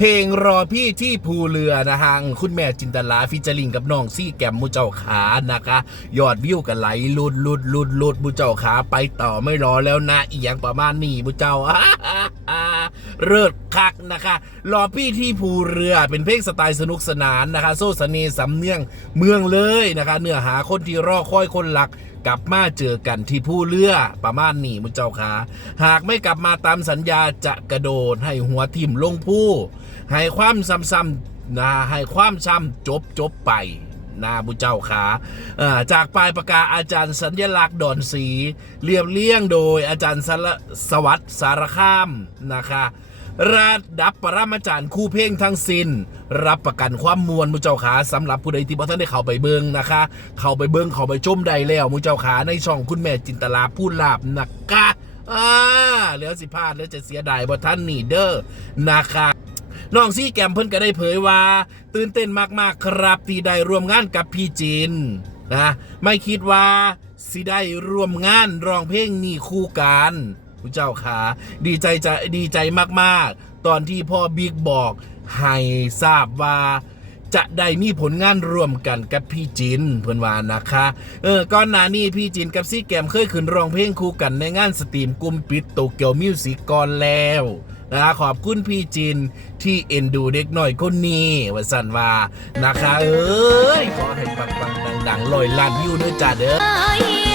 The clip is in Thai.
เพลงรอพี่ที่ภูเรือนะฮะคุณแม่จินตลาฟิจริงกับน้องซี่แกมมูเจ้าขานะคะ ยอดวิวกันไหลลุดลุดลุดลุดมูเจ้าขาไปต่อไม่รอแล้วนะอียงประมาณนี้มูเจ้า เลิศคักนะคะรอพี่ที่ภูเรือเป็นเพลงสไตล์สนุกสนานนะคะ โซสเนสำเนียงเมืองเลยนะคะ เนื้อหาคนที่รอคอยคนหลัก กลับมาเจอกันที่ผู้เรือประมาณนี้มุเจ้าขาหากไม่กลับมาตามสัญญาจะกระโดดให้หัวทิ่มลงผู้ให้ความซ้ำๆนะให้ความซ้ำจบจบไป นะบุเจ้าขาจากปลายประกาอาจารย์สัญลักษณ์ดอนสีเรียบเลี่ยงโดยอาจารย์สละสวัสดิ์สารคามนะคะระดับปรมาจารย์คู่เพลงทั้งสิน้น รับประกันความมวลมุเจ้าขาสำหรับผู้ใดที่บ่ท่านได้เข้าไปเบิงนะคะ เข้าไปเบิงเข้าไปชมได้แล้วมุเจ้าขาในช่องคุณแม่จินตลาพูดลาบนะคะอ่าเหลือสิพลาดแล้วจะเสียดายบ่ท่านนี่เด้อนะคะ น้องซี่แกมเพิ่นก็ได้เผยว่า ตื่นเต้นมากๆครับที่ได้ร่วมงานกับพี่จินนะไม่คิดว่าสิได้ร่วมงานร้องเพลงนี้คู่กันผู้เจ้าขาดีใจจะดีใจมากๆ ตอนที่พ่อบิ๊กบอกให้ทราบว่า จะได้มีผลงานร่วมกันกับพี่จินเพื่อนวานนะคะ เออก่อนหน้านี้พี่จินกับซี่แกมเคยขึ้นร้องเพลงคู่กันในงานสตรีมกลุ่มปิดโตเกียวมิวสิกก่อนแล้วนะขอบคุณพี่จินที่เอ็นดูเด็กหน่อยคนนี้ว่าสันว่านะคะ เอ้ยขอให้ปังๆดังๆลอยล้านวิวด้วยจ้าเด้อ